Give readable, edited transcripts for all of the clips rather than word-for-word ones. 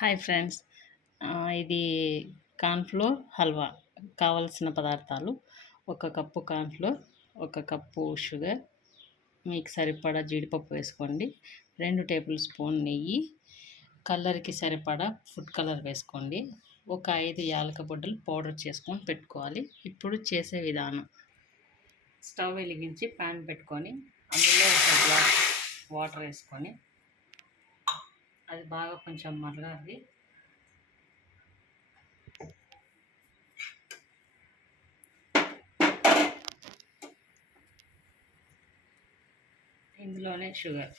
Hi friends. ఇది cornflour halwa. కావలసిన పదార్థాలు: ఒక కప్పు కార్న్‌ఫ్లోర్, ఒక కప్పు షుగర్, మీకు సరిపడా జీడిపప్పు వేసుకోండి, 2 టేబుల్ స్పూన్ నెయ్యి, కలర్‌కి సరిపడా ఫుడ్ కలర్ వేసుకోండి, ఒక 5 యాలక బుడ్డలు పౌడర్ చేసుకొని పెట్టుకోవాలి. ఇప్పుడు చేసే విధానం: స్టవ్ వెలిగించి ప్యాన్ పెట్టుకొని అందులో ఒక గ్లాస్ వాటర్ వేసుకొని అది బాగా కొంచెం మరగాలి. ఇందులోనే షుగర్,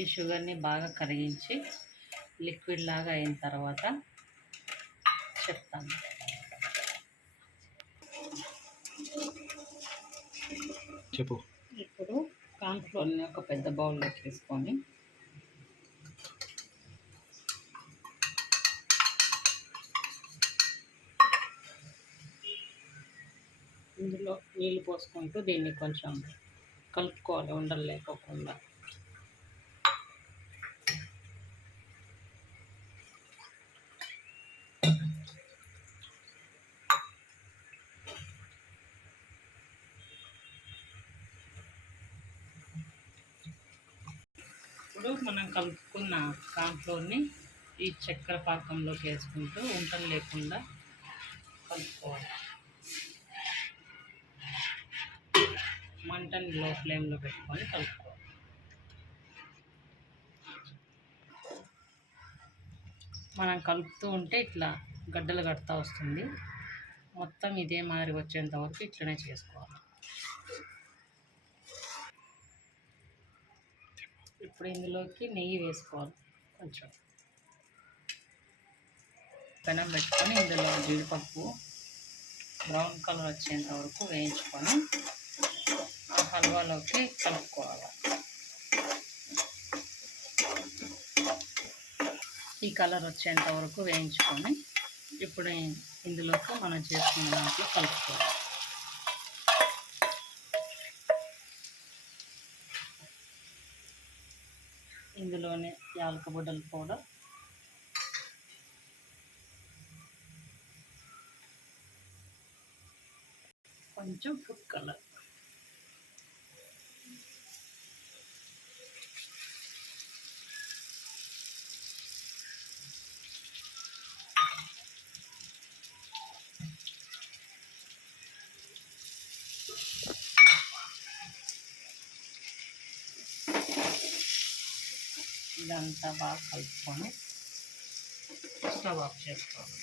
ఈ షుగర్ని బాగా కరిగించి లిక్విడ్ లాగా అయిన తర్వాత చెప్తాను. చెప్పు. ఇప్పుడు కార్న్‌ఫ్లోర్ని ఒక పెద్ద బౌల్లోకి వేసుకొని ఇందులో నీళ్ళు పోసుకుంటూ దీన్ని కొంచెం కలుపుకోవాలి, ఉండలు లేకోకుండా. ఇప్పుడు మనం కలుపుకున్న కార్న్‌ఫ్లోర్ని ఈ చక్కెర పాకంలోకి వేసుకుంటూ ఉండలు లేకుండా కలుపుకోవాలి. మంటని లో ఫ్లేమ్లో పెట్టుకొని కలుపుకోవాలి. మనం కలుపుతూ ఉంటే ఇట్లా గడ్డలు కడతా వస్తుంది. మొత్తం ఇదే మాదిరి వచ్చేంత వరకు ఇట్లనే చేసుకోవాలి. ఇప్పుడు ఇందులోకి నెయ్యి వేసుకోవాలి. కొంచెం పెనం పెట్టుకొని ఇందులో జీడిపప్పు బ్రౌన్ కలర్ వచ్చేంత వరకు వేయించుకొని ఆ హల్వాలోకి కలుపుకోవాలి. ఈ కలర్ వచ్చేంత వరకు వేయించుకొని ఇప్పుడు ఇందులోకి మనం చేసుకున్న దాంట్లో కలుపుకోవాలి. ఇందులోనే యాలక బుడ్డల పౌడర్, కొంచెం ఫుడ్ కలర్, ఇదంతా బాగా కలుపుకొని స్టవ్ ఆఫ్ చేసుకోవాలి.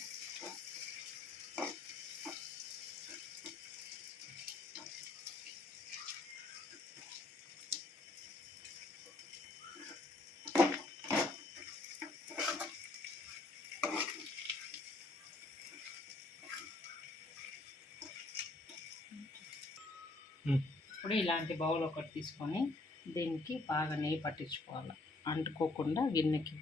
ఇప్పుడు ఇలాంటి బౌల్ ఒకటి తీసుకొని దీనికి బాగా నెయ్యి పట్టించుకోవాలి, అంటుకోకుండా గిన్నెకి.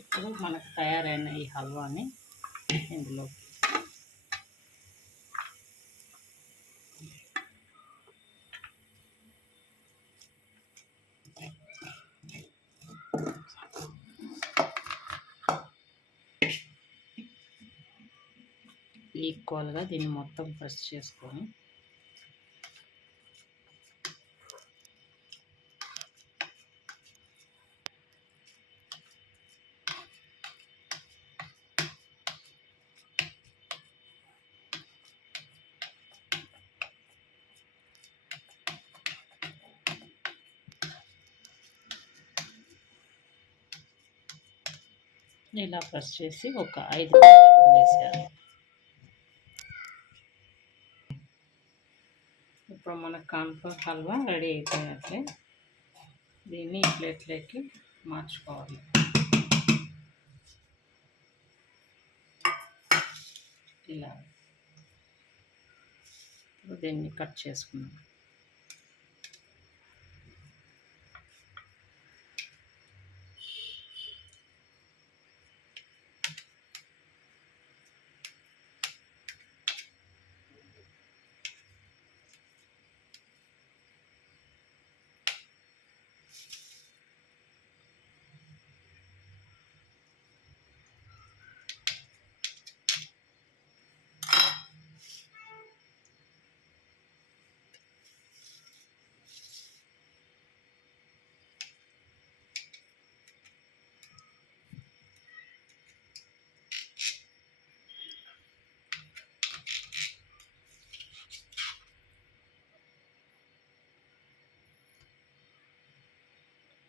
ఇప్పుడు మనకు తయారైన ఈ హల్వాని ఇందులో ఈక్వల్గా దీన్ని మొత్తం ప్రెస్ చేసుకొని ఇలా ప్రెస్ చేసి ఒక 5 నిమిషాలు వదిలేసేయాలి. ఇప్పుడు మన కార్న్‌ఫ్లోర్ హల్వా రెడీ అయిపోయినట్లే. దీన్ని ఈ ప్లేట్లోకి మార్చుకోవాలి. ఇలా ఇప్పుడు దీన్ని కట్ చేసుకున్నాం.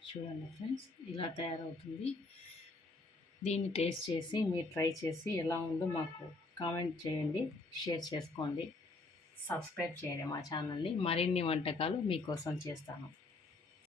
చూడండి ఫ్రెండ్స్, ఇలా తయారవుతుంది. దీన్ని టేస్ట్ చేసి మీరు ట్రై చేసి ఎలా ఉందో మాకు కామెంట్ చేయండి, షేర్ చేసుకోండి, సబ్స్క్రైబ్ చేయండి మా ఛానల్ని. మరిన్ని వంటకాలు మీకోసం చేస్తాను.